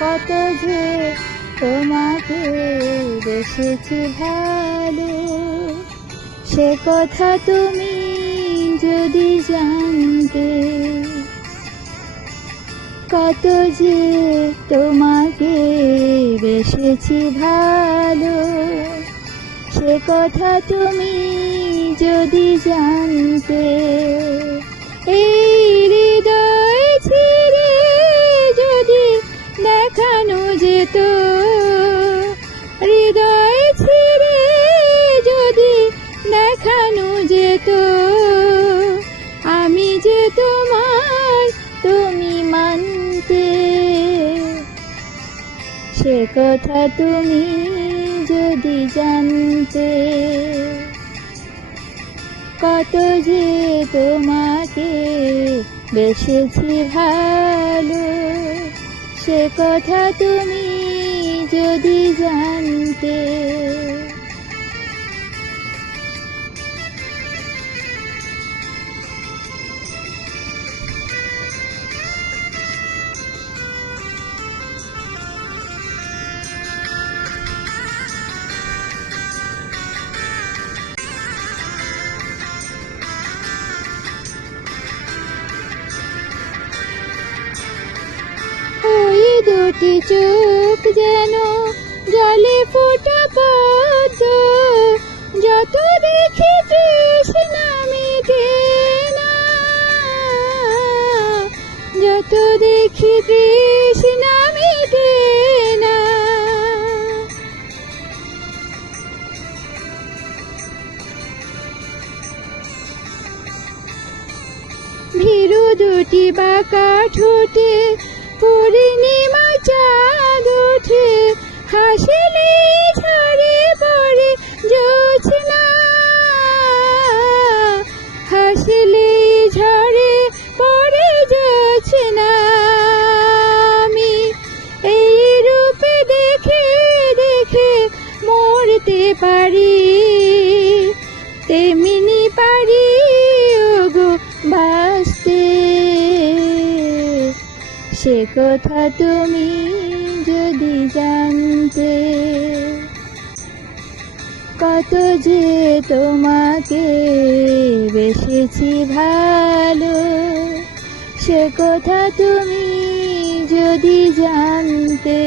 কত যে তোমাকে বেসেছি ভালো, সে কথা তুমি যদি জানতে। কত যে তোমাকে বেসেছি ভালো, সে কথা তুমি যদি জানতে। এই হৃদয় ছিঁড়ে যদি দেখানো যেত, হৃদয় ছিঁড়ে যদি দেখানো যেত, আমি যে তোমার তুমি মানতে। সে কথা তুমি যদি জানতে। কত যে তোমাকে বেসেছি ভালো, সে কথা তুমি যদি জানতে। ওই দুটি চোখ যেন জলে ফোটা পদ্ম, যত দেখি তৃষ্ণা মিটে না, যত দেখি তৃষ্ণা মিটে না। ভীরু দুটি বাঁকা ঠোঁটে পূর্ণিমা চাঁদ ওঠে, হাসিলে ঝরে পড়ে জোছনা, হাসিলে ঝরে পড়ে জোছনা। আমি এই রূপে দেখে দেখে মরতে পারি, তেমনি পারি ওগো বাঁচতে। সে কথা তুমি যদি জানতে। কত যে তোমাকে বেসেছি ভালো, সে কথা তুমি যদি জানতে।